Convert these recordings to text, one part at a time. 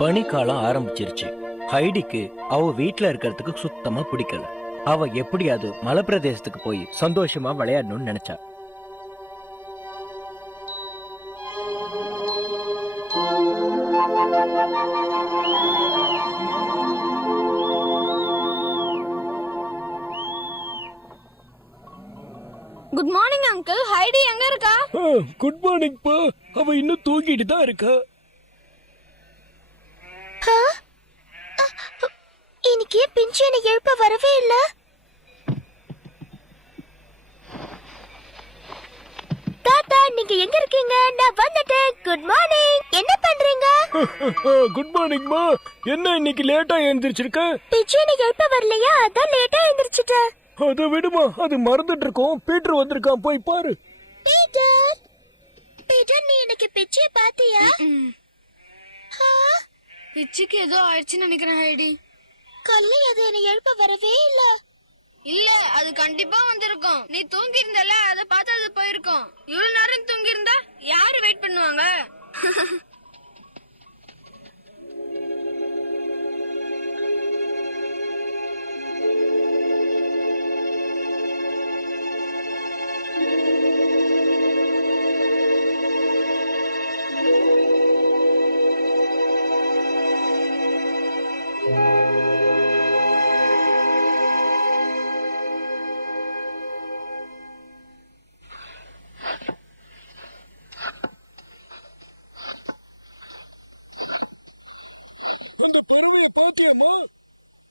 பனிக்காலம் ஆரம்பிச்சிருச்சு. ஹைடிக்கு அவ வீட்டுல இருக்கிறதுக்கு சுத்தமா பிடிக்கல. அவ எப்படியாவது மலை பிரதேசத்துக்கு போய் சந்தோஷமா விளையாடணும்னு நினைச்சா. Good morning uncle. ஹைடி எங்க இருக்கா? குட் மார்னிங் பா. அவ இன்னும் தூங்கிட்டு தான் இருக்கா. இன்னைக்கு பிஞ்சு எனக்கு எழுப்ப வரவே இல்ல. தாத்தா நீங்க எங்க இருக்கீங்க? நான் வந்துட்டேன். Good morning. என்ன பண்றீங்க? குட் மார்னிங் மா. என்ன இன்னைக்கு லேட்டா எழுந்திருச்சிருக்க? பிஞ்சு எனக்கு எழுப்ப வரலையா, அதான் லேட்டா எழுந்திருச்சிட்டேன். அத விடுமா, அது மறந்துட்டு இருக்கோம். பீட்டர் வந்திருக்கான், போய் பாரு. பீட்டர், பீட்டர் நீ எனக்கு பிச்சியை பாத்தியா? பிச்சுக்கு ஏதோ ஆயிடுச்சுன்னு நினைக்கிறேன் ஹைடி. கல்லை அது என்னை எழுப்ப வரவே இல்ல. இல்ல அது கண்டிப்பா வந்திருக்கும். நீ தூங்கி இருந்தல, அத பார்த்து அது போயிருக்கும். இவ்வளவு நேரம் தூங்கி இருந்தா யாரு வெயிட் பண்ணுவாங்க? அந்த பறவையை பாத்தியாமா?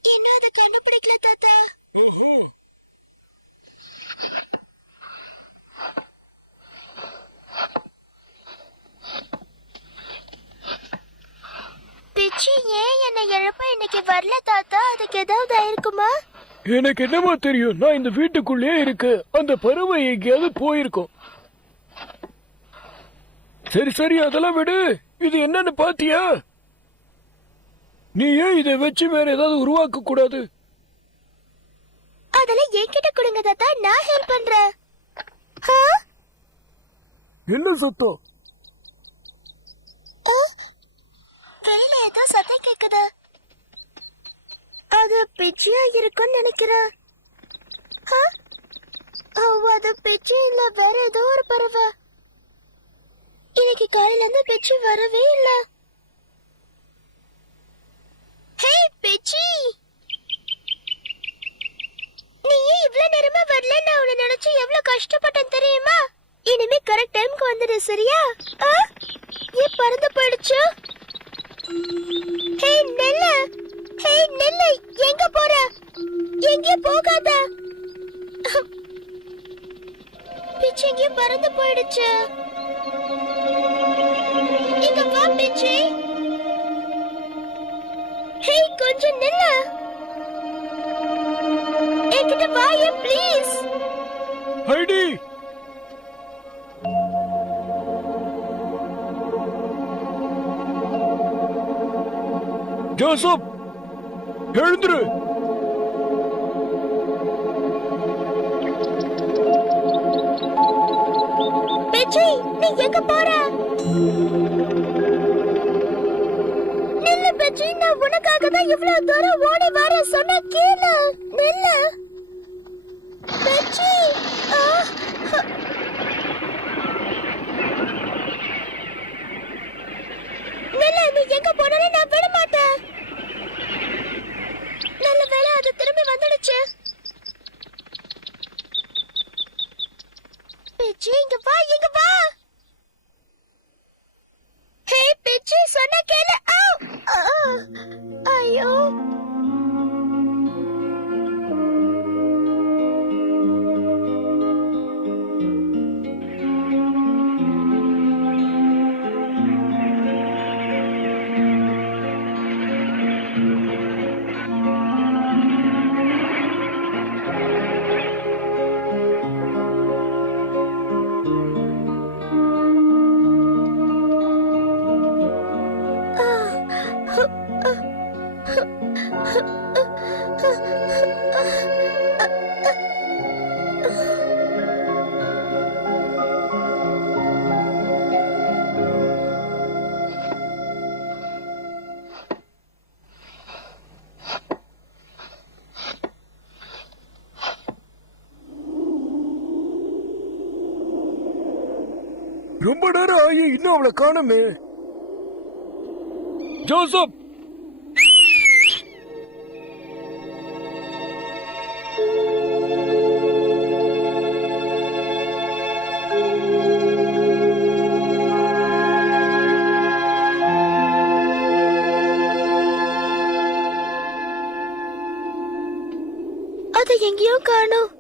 இன்னும் அதை கண்டுபிடிக்கல தாத்தா. பிச்சி ஏன் என்னை எழுப்ப இன்னைக்கு வரல தாத்தா? அதுக்கு ஏதாவது ஆயிருக்குமா? எனக்கு என்னமா தெரியும்? நான் இந்த வீட்டுக்குள்ளே இருக்கு. அந்த பறவை எங்கேயாவது போயிருக்கும். சரி சரி, அதெல்லாம் விடு. இது என்னன்னு பாத்தியா? நீ ஏன் இதை வச்சு வேற ஏதாவது உருவாக்க கூடாது? அதெல்லாம் என்கிட்ட கொடுங்க தாத்தா, நான் ஹெல்ப் பண்றேன். என்ன சத்தம்? வெளியில ஏதோ சத்தம் கேக்குது. அது பிச்சியா இருக்கும்னு நினைக்கிறேன். அது பிச்சி இல்ல, வேற ஏதோ ஒரு பறவை. இன்னைக்கு காலையில இருந்து பிச்சி வரவே இல்ல. ஹே பிச்சி, நீ ஏன் இவ்ளோ நேரமா வரல? நான் உன்னை நினைச்சு எவ்வளவு கஷ்டப்பட்டேன் தெரியுமா? இனிமே கரெக்ட் டைம்க்கு வந்துடு, சரியா? ஏன் பறந்து போயிடுச்சு? ஹே நெல்லு, ஹே நெல்லு, எங்க போற? எங்கே போகாத. பிச்சி எங்கே பறந்து போயிடுச்சு. இங்க வா பிச்சி. ஹே கொஞ்சம் நில்லு. என்கிட்ட வாயே ப்ளீஸ். ஹைடி, ஜோசப், எழுந்துரு. பெச்சி, நீ எங்க போற? நில்லு பெச்சி, நான் உனக்காக தான் இவ்வளவு தூரம் ஓடி வர சொன்ன. கேளு, நில்லு பெச்சி. நில்லு, நீ எங்க போனாலும் நான் விட மாட்டேன். நல்ல வேளை அது திரும்பி வந்துடுச்சு. பெச்சி, இங்க வா, இங்க வா. ஹே பெச்சி, சொன்ன கேளு. ஐயோ, ரொம்ப நேரம் ஆகி இன்னும் அவளை காணுமே. ஜோசப், அது எங்கேயோ காணோம்.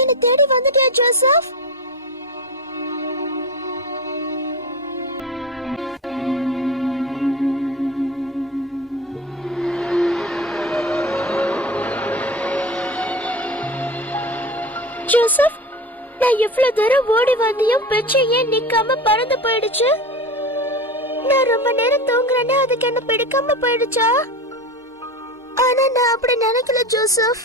என்ன தேடி வந்துட்டியா ஜோசப்? ஜோசப், நான் இவ்வளவு தூரம் ஓடி வந்தியும் பெச்சு ஏன் நிக்காம பறந்து போயிடுச்சு? நான் ரொம்ப நேரம் தூங்குறேன்னு அதுக்கு என்ன பிடிக்காம போயிடுச்சா? ஆனா நான் அப்படி நினைக்கல ஜோசப்.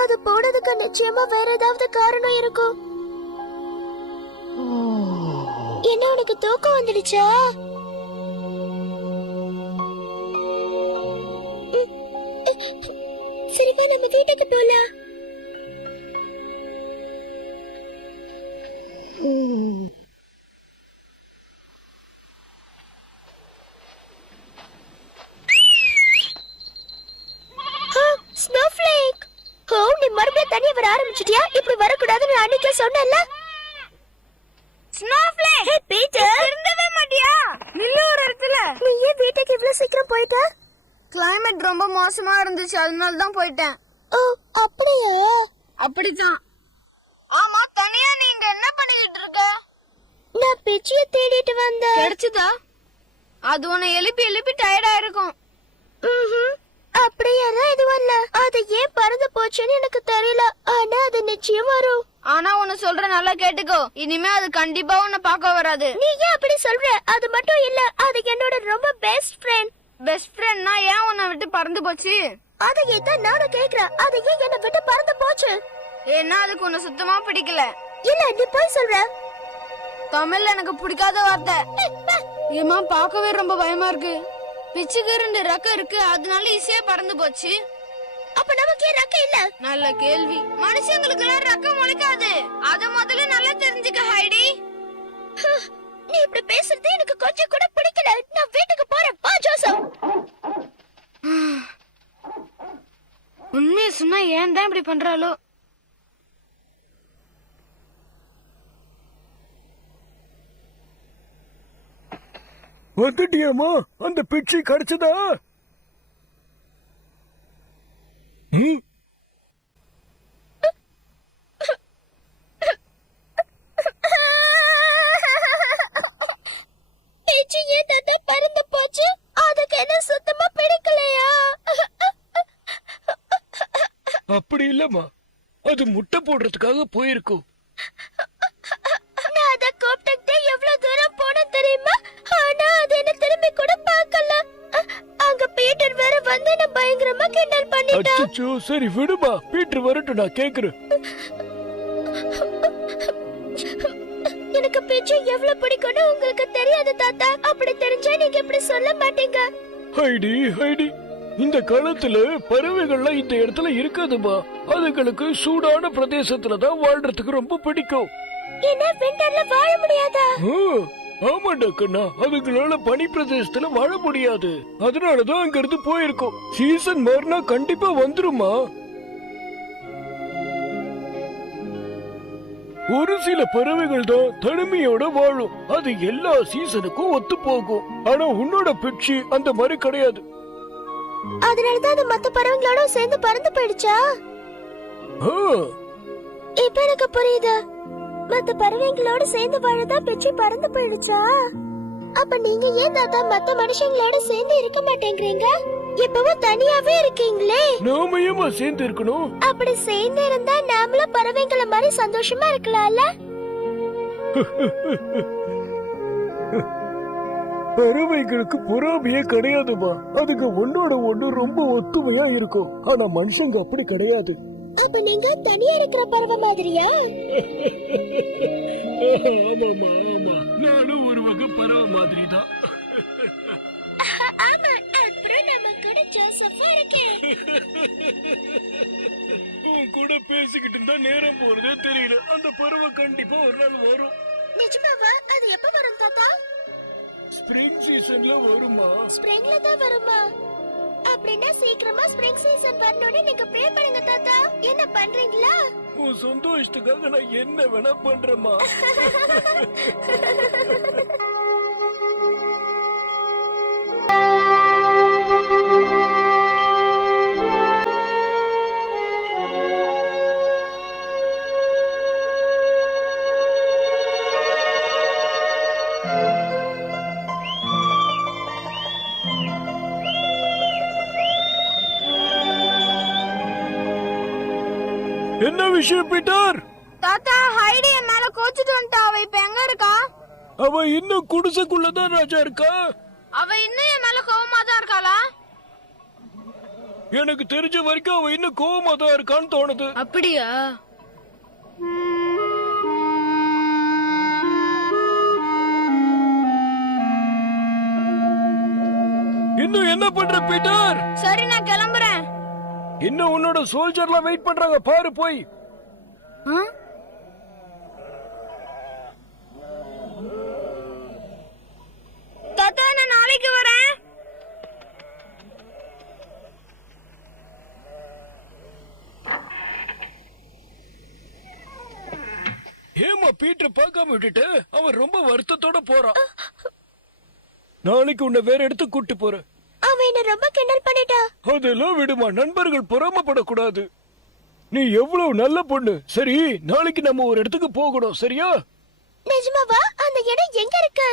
அது போனதுக்கு நிச்சயமா வேற ஏதாவது காரணம் இருக்கும். என்ன உனக்கு தூக்கம் வந்துடுச்சா? சரிவா, நம்ம வீட்டுக்கு போலாம். ஸ்னோஃப்ளேக், ஓ நீ மறுபடியும் தனியா வர ஆரம்பிச்சிட்டியா? இப்படி வரக்கூடாதுன்னு நான் அன்னைக்கே சொன்னேன்ல. ஸ்னோஃப்ளேக், ஹே பீட்டர், திருந்தவே மாட்டியா? நில்லு ஒரு இடத்துல. நீ ஏன் வீட்டுக்கு இவ்வளவு சீக்கிரம் போயிட்ட? கிளைமேட் ரொம்ப மோசமா இருந்துச்சு, அதனால தான் போயிட்டேன். ஓ அப்படியா? அப்படிதான். ஆமா, தனியா நீங்க என்ன பண்ணிக்கிட்டு இருக்க? நான் பெச்சிய தேடிட்டு வந்தேன். கிடைச்சதா? அது உன்னை எழுப்பி எழுப்பி டயர்டா இருக்கும். அப்படியெல்லாம் எதுவும் இல்ல. அது ஏன் பறந்து போச்சுன்னு எனக்கு தெரியல. ஆனா அது நிச்சயம் வரும். ஆனா உன்னை சொல்ற நல்லா கேட்டுக்கோ, இனிமே அது கண்டிப்பா உன்னை பார்க்க வராது. நீ ஏன் அப்படி சொல்ற? அது மட்டும் இல்ல, அது என்னோட ரொம்ப பெஸ்ட் ஃப்ரெண்ட். பெஸ்ட் ஃப்ரெண்ட்னா ஏன் உன்னை விட்டு பறந்து போச்சு? அதையே தான் நானும் கேக்குறேன். அது ஏன் என்ன விட்டு பறந்து போச்சு? ஏன்னா அதுக்கு உன்னை சுத்தமா பிடிக்கல. இல்ல, நீ போய் சொல்ற. தமிழ்ல எனக்கு பிடிக்காத வார்த்தை. ஏமா பார்க்கவே ரொம்ப பயமா இருக்கு. பிச்சுக்கு 2 ரெக்க இருக்கு, அதனால ஈஸியா பறந்து போச்சு. அப்ப நமக்கு ஏன் ரெக்க இல்ல? நல்ல கேள்வி. மனுஷங்களுக்கு எல்லாம் ரெக்க முளைக்காது. அத முதல்ல நல்லா தெரிஞ்சுக்க ஹைடி. நீ இப்படி பேசுறது எனக்கு கொஞ்சம் கூட பிடிக்கல. நான் வீட்டுக்கு போறேன். வா ஜோசப். உண்மையை சொன்னா ஏன் தான் இப்படி பண்றாளோ? வந்துட்டியாமா? அந்த பிச்சை கிடைச்சதா? பேச்சு ஏன் தாத்தா பறந்து போச்சு? அதுக்கு என்ன சுத்தமா பிடிக்கலையா? அப்படி இல்லம்மா, அது முட்டை போடுறதுக்காக போயிருக்கும். நான் அத கூப்பிட்டு எவ்வளவு தூரம் போன தெரியுமா? ஆனா அது என்ன திரும்பி கூட பார்க்கல. அங்க பீட்டர் வேற வந்து என்ன பயங்கரமா கிண்டல் பண்ணிட்டான். அச்சச்சோ, சரி விடுமா, பீட்டர் வரட்டும், நான் கேக்குறேன். எனக்கு பேச்சு எவ்வளவு பிடிக்கும்னு உங்களுக்கு தெரியாது தாத்தா. அப்படி தெரிஞ்சா நீங்க இப்படி சொல்ல மாட்டீங்க. ஹைடி, ஹைடி, இந்த காலத்துல பறவைகள்லாம் இந்த இடத்துல இருக்காதுமா. அதுங்களுக்கு சூடான பிரதேசத்துல தான் வாழ்றதுக்கு ரொம்ப பிடிக்கும். என்ன விண்டர்ல வாழ முடியாதா? ஆமாண்டா கண்ணா, அதுங்களால பனி பிரதேசத்துல வாழ முடியாது. அதனாலதான் அங்க இருந்து போயிருக்கோம். சீசன் மாறினா கண்டிப்பா வந்துருமா. ஒரு சில பறவைகள் தான் தனிமையோட வாழும். அது எல்லா சீசனுக்கும் ஒத்து போகும். ஆனா உன்னோட பிட்சி அந்த மாதிரி கிடையாது. அதனாலதான் அது மத்த பறவைங்களோட சேர்ந்து பறந்து போயிடுச்சா? இப்ப எனக்கு புரியுது. மத்த பறவைங்களோட சேர்ந்து வாழதான் பிச்சு பறந்து போயிடுச்சா? அப்ப நீங்க ஏன் தாத்தா மத்த மனுஷங்களோட சேர்ந்து இருக்க மாட்டேங்கிறீங்க? இப்பவும் தனியாவே இருக்கீங்களே. நாம ஏமா சேர்ந்து இருக்கணும்? அப்படி சேர்ந்து இருந்தா நாமளும் பறவைங்கள மாதிரி சந்தோஷமா இருக்கலாம்ல? பறவைகளுக்கு பொறாமையே கிடையாதுமா. அதுக்கு ஒன்னோட ஒண்ணு ரொம்ப ஒத்துமையா இருக்கும். ஆனா மனுஷங்க அப்படி கிடையாது. அப்ப நீங்க தனியா இருக்கிற பறவை மாதிரியா? ஆமாமா, ஆமா, நானும் ஒரு வகை பறவை மாதிரி தான். ஆமா, அப்புறம் நம்ம கூட ஜோசஃபா இருக்கேன். உன் கூட பேசிக்கிட்டு இருந்தா நேரம் போறதே தெரியல. அந்த பறவை கண்டிப்பா ஒரு நாள் வரும். நிஜமாவா? அது எப்ப வரும் தாத்தா? ஸ்ப்ரிங் சீசன்ல வருமா? ஸ்ப்ரிங்ல தான் வருமா? அப்படின்னா சீக்கிரமா ஸ்ப்ரிங் சீசன் வரணும்னு நீங்க ப்ரே பண்ணுங்க தாத்தா. என்ன பண்றீங்களா? உன் சந்தோஷத்துக்காக நான் என்ன வேணா பண்றேமா. என்ன விஷயம் பீட்டர்? தாத்தா, ஹைடி என் மேல கோச்சிட்டு வந்துட்டா. அவ இப்ப எங்க இருக்கா? அவ இன்னும் குடிசைக்குள்ளதான் ராஜா இருக்கா. அவ இன்னும் என் மேல கோவமா தான் இருக்காளா? எனக்கு தெரிஞ்ச வரைக்கும் அவ இன்னும் கோவமா தான் இருக்கான்னு தோணுது. அப்படியா? இன்னும் என்ன பண்ற பீட்டர்? சரி, நான் கிளம்புறேன். இன்னும் உன்னோட சோல்ஜர்லாம் வெயிட் பண்றாங்க, பாரு போய். தாத்தா, நான் நாளைக்கு வரேன். ஏமா பீட்டர் பார்க்காம விட்டுட்டு? அவன் ரொம்ப வருத்தத்தோட போறான். நாளைக்கு உன்னை வேற இடத்துக்கு கூட்டு போறேன். அவன் என்ன ரொம்ப கிண்டல் பண்ணிட்டா. அதெல்லாம் விடுமா, நண்பர்கள் பொறாமப்படக்கூடாது. நீ எவ்வளவு நல்ல பொண்ணு. சரி, நாளைக்கு நம்ம ஒரு இடத்துக்கு போகணும், சரியா? நிஜமாவா? அந்த இடம் எங்க இருக்கு?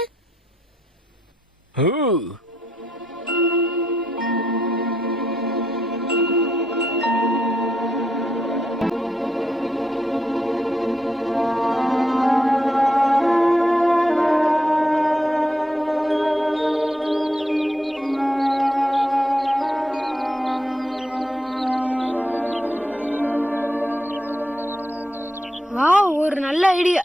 வாவ், ஒரு நல்ல ஐடியா.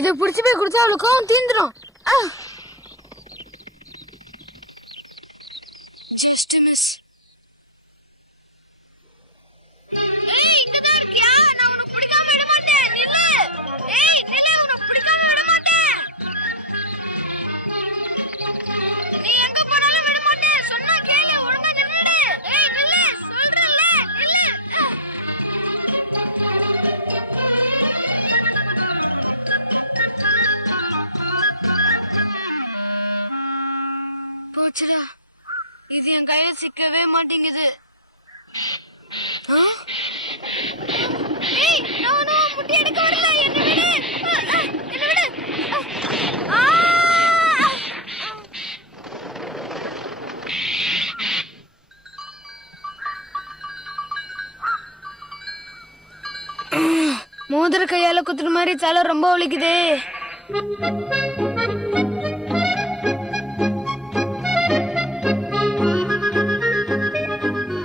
இத புடிச்சு போய் கொடுத்தா அவளுக்கு தீந்துரும். சிக்கவே மாட்டேங்குது. ஏய் நோ நோ முட்டி எடுக்க வரல. என்ன விடு. என்ன விடு. மோதிர கையால குத்துற மாதிரி தலை ரொம்ப வலிக்குதே.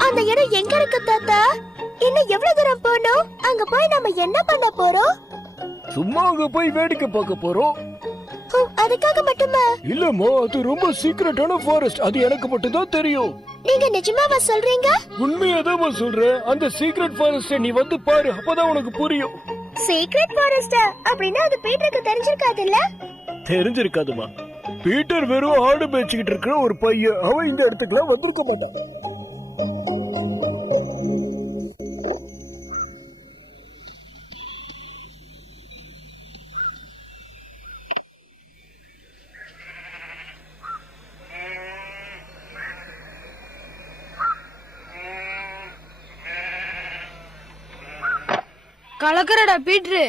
அந்த இடம் எங்க இருக்கு தாத்தா? இன்னும் எவ்வளவு தூரம் போகணும்? அங்க போய் நம்ம என்ன பண்ண போறோம்? சும்மா அங்க போய் வேடிக்கை பார்க்க போறோம். அதுக்காக மட்டுமா? இல்லம்மா, அது ரொம்ப சீக்ரெட்டான ஃபாரஸ்ட். அது எனக்கு மட்டும் தான் தெரியும். நீங்க நிஜமாவா சொல்றீங்க? உண்மையாதான் சொல்றேன். அந்த சீக்ரெட் ஃபாரஸ்ட நீ வந்து பாரு, அப்பதான் உனக்கு புரியும். சீக்ரெட் ஃபாரஸ்டா? அப்படின்னா அது பீட்டருக்கு தெரிஞ்சிருக்காதுல்ல? தெரிஞ்சிருக்காதுமா. பீட்டர் வெறும் ஆடு மேய்ச்சிக்கிட்டு இருக்கிற ஒரு பையன். அவன் இந்த இடத்துக்குலாம் வந்திருக்க மாட்டான். கலக்கறடா பீட்ரு.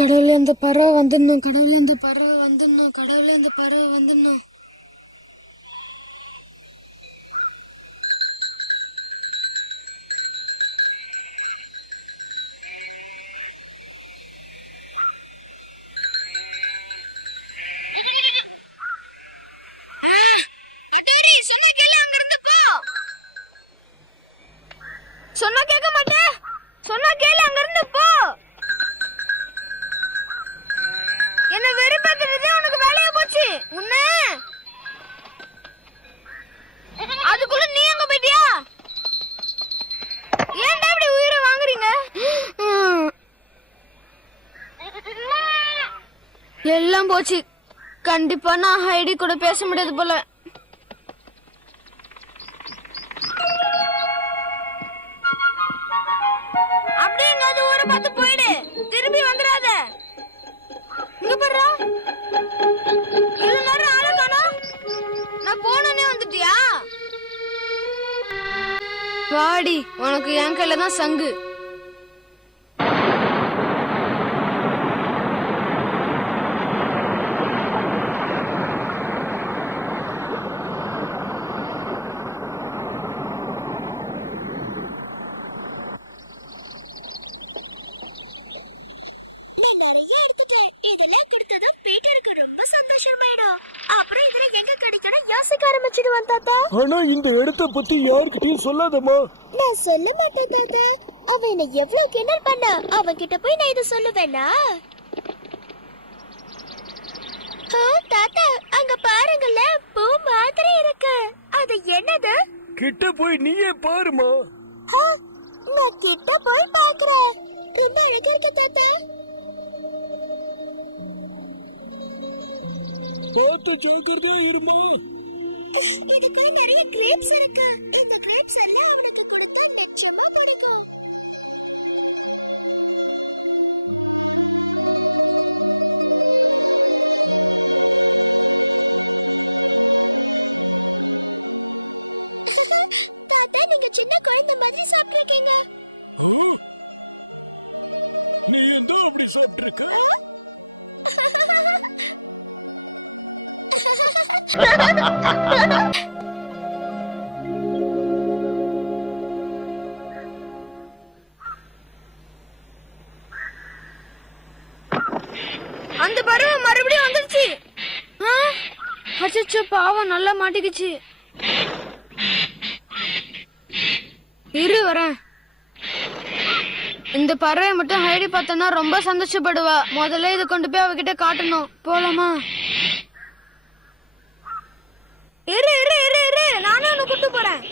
கடவுளே அந்த பறவை வந்துடணும். கடவுளே அந்த பறவை வந்துடணும். கடவுளே அந்த பறவை வந்துடணும். சொன்னா கேட்க மாட்டேன். சொன்னா கேளு, அங்க இருந்து போ. என்ன வெறுப்பேத்துறது உனக்கு வேலையா போச்சு. உன்ன அதுக்குள்ள நீ எங்க போயிட்டியா? ஏன்டா இப்படி உயிரை வாங்குறீங்க? எல்லாம் போச்சு. கண்டிப்பா நான் ஹைடி கூட பேச முடியாது போல. அப்படியே எங்காவது ஊரை பார்த்து போயிடு. திரும்பி வந்துடாத. இங்க பாரு, இவ்வளவு நேரம் ஆளை காணோம். நான் போனே வந்துட்டியா? வாடி, உனக்கு என் கையில தான் சங்கு. நிறைய எடுத்துட்டேன். இதெல்லாம் கொடுத்ததும் பீட்டருக்கு ரொம்ப சந்தோஷமாயிடும். அப்புறம் இதுல எங்க கிடைக்கணும் யோசிக்க ஆரம்பிச்சிடுவான் தாத்தா. ஆனா இந்த இடத்த பத்தி யார்கிட்டயும் சொல்லாதம்மா. நான் சொல்ல மாட்டேன் தாத்தா. அவன் என்ன எவ்வளவு கிண்டல் பண்ணா. அவன் கிட்ட போய் நான் இதை சொல்லுவேனா? தாத்தா அங்க பாருங்கல்ல, பூ மாதிரி இருக்கு. அது என்னது? கிட்ட போய் நீயே பாருமா. நான் கிட்ட போய் பாக்குறேன். ரொம்ப அழகா இருக்கு தாத்தா. பார்த்து ஜாக்கிரதையா இருமா. இதுக்கு நிறைய கிரேப்ஸ் இருக்கு. இந்த கிரேப்ஸ் எல்லாம் அவனுக்கு கொடுத்தா நிச்சயமா பிடிக்கும். தாத்தா நீங்க சின்ன குழந்தை மாதிரி சாப்பிட்டிருக்கீங்க. நீ ஏதோ அப்படி சாப்பிட்டிருக்க? அந்த பறவை மறுபடியும் வந்துருச்சு. அச்சச்சோ, பாவம் நல்லா மாட்டிக்கிச்சு. இரு வரேன். இந்த பறவை மட்டும் ஹைடி பார்த்தனா ரொம்ப சந்தோஷப்படுவா. முதல்ல இதை கொண்டு போய் அவகிட்ட காட்டணும். போலாமா? இரு இரு இரு இரு, நானே உன்னை கூட்டு போறேன்.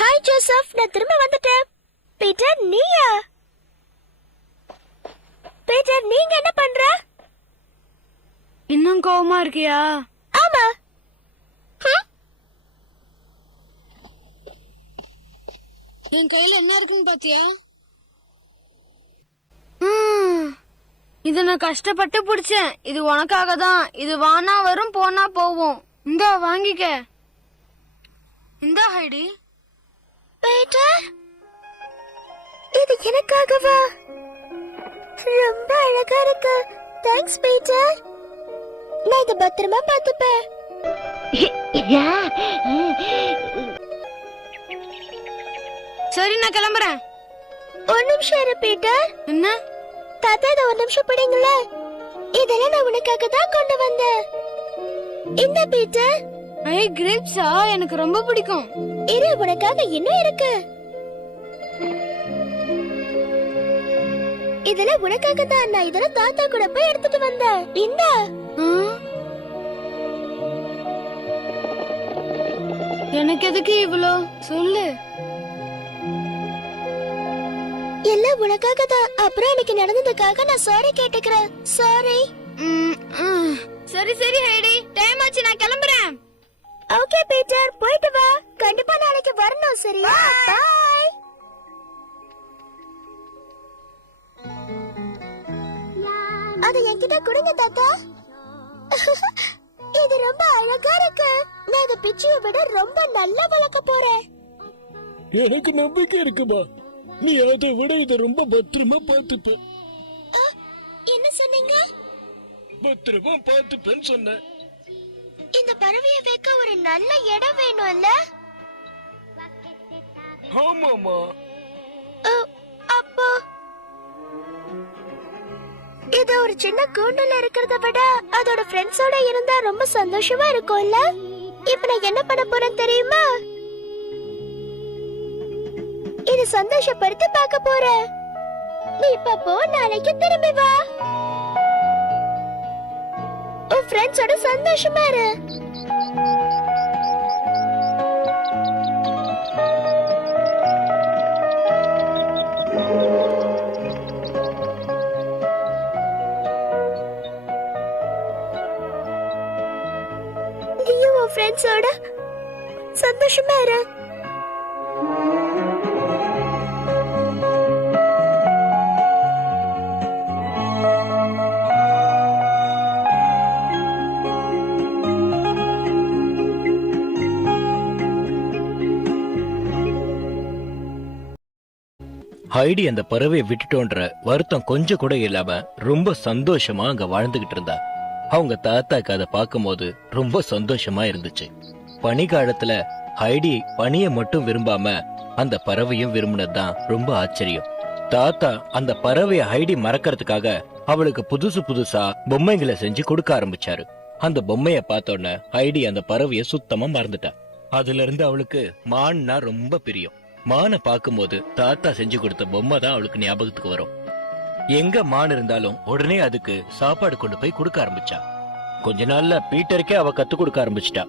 ஹாய் ஜோசப், நான் திரும்ப வந்துட்டேன். பீட்டர் நீயா? பீட்டர் நீங்க என்ன பண்ற? இன்னும் கோவமா இருக்கியா? ஆமா. என் கையில என்ன இருக்குன்னு பாத்தியா? இத நான் கஷ்டப்பட்டு பிடிச்சேன். இது உனக்காக தான். இது வானா வரும் போனா போவோம். இந்தா வாங்கிக்க. இந்தா ஹைடி. பீட்டர், இது எனக்காகவா? ரொம்ப அழகா இருக்கு. Thanks Peter. நான் இதை பத்திரமா பார்த்துப்பேன். சரி, நான் கிளம்புறேன். ஒரு நிமிஷம் இரு பீட்டர். என்ன? தாத்தா, இதை ஒரு நிமிஷம் பிடிங்கள. இதெல்லாம் நான் உனக்காக தான் கொண்டு வந்தேன். இந்த பீட்டர். ஐ, கிரேப்ஸா? எனக்கு ரொம்ப பிடிக்கும். இரு, உனக்காக இன்னும் இருக்கு. இதெல்லாம் உனக்காக தான். நான் இதெல்லாம் தாத்தா கூட போய் எடுத்துட்டு வந்தேன். இந்தா. எனக்கு எதுக்கு இவ்வளோ? சொல்லு. எல்லாம் உனக்காக தான். அப்புறம் எனக்கு நடந்ததுக்காக நான் சாரி கேட்டுக்கிறேன். சாரி. சரி சரி ஹைடி, டைம் ஆச்சு, நான் கிளம்புறேன். ஓகே பீட்டர், போயிட்டு வா. கண்டிப்பா நாளைக்கு வரணும், சரியா? பை. அது என்கிட்ட கொடுங்க தாத்தா. இது ரொம்ப அழகா இருக்கு. நான் இந்த பிச்சியை விட ரொம்ப நல்லா வளர்க்க போறேன். எனக்கு நம்பிக்கை இருக்குமா? நீ அதை விட இதை ரொம்ப பத்திரமா பார்த்துப்ப. என்ன சொன்னீங்க? பத்திரமா பார்த்துப்பேன்னு சொன்னேன். இந்த பறவையை வைக்க ஒரு நல்ல இடம் வேணும்ல? ஆமாமா. அப்போ இது ஒரு சின்ன கூண்டுல இருக்கிறத விட அதோட ஃப்ரெண்ட்ஸோட இருந்தா ரொம்ப சந்தோஷமா இருக்கும்ல? இப்ப நான் என்ன பண்ண போறேன் தெரியுமா? இது சந்தோஷப்படுத்தி பார்க்க போறேன். நீ இப்ப போ, நாளைக்கு திரும்பி வா. உன் ஃப்ரெண்ட்ஸோட சந்தோஷமா இரு. நீயும் உன் ஃப்ரெண்ட்ஸோட சந்தோஷமா இரு. ஹைடி அந்த பறவையை விட்டுட்டோன்ற வருத்தம் கொஞ்சம் கூட இல்லாம ரொம்ப சந்தோஷமா அங்க வாழ்ந்துகிட்டு இருந்தா. அவங்க தாத்தாக்கு அதை பார்க்கும்போது ரொம்ப சந்தோஷமா இருந்துச்சு. பனிக்காலத்துல ஹைடி பனிய மட்டும் விரும்பாம அந்த பறவையும் விரும்பினதுதான் ரொம்ப ஆச்சரியம். தாத்தா அந்த பறவைய ஹைடி மறக்கிறதுக்காக அவளுக்கு புதுசு புதுசா பொம்மைகளை செஞ்சு கொடுக்க ஆரம்பிச்சாரு. அந்த பொம்மைய பார்த்தோன்ன ஹைடி அந்த பறவைய சுத்தமா மறந்துட்டா. அதுல இருந்து அவளுக்கு மான்னா ரொம்ப பிரியம். மானை பார்க்கும்போது தாத்தா செஞ்சு கொடுத்த பொம்மை தான் அவளுக்கு ஞாபகத்துக்கு வரும். எங்க மான் இருந்தாலும் உடனே அதுக்கு சாப்பாடு கொண்டு போய் கொடுக்க ஆரம்பிச்சா. கொஞ்ச நாள்ல பீட்டருக்கே அவ கத்து கொடுக்க ஆரம்பிச்சிட்டா.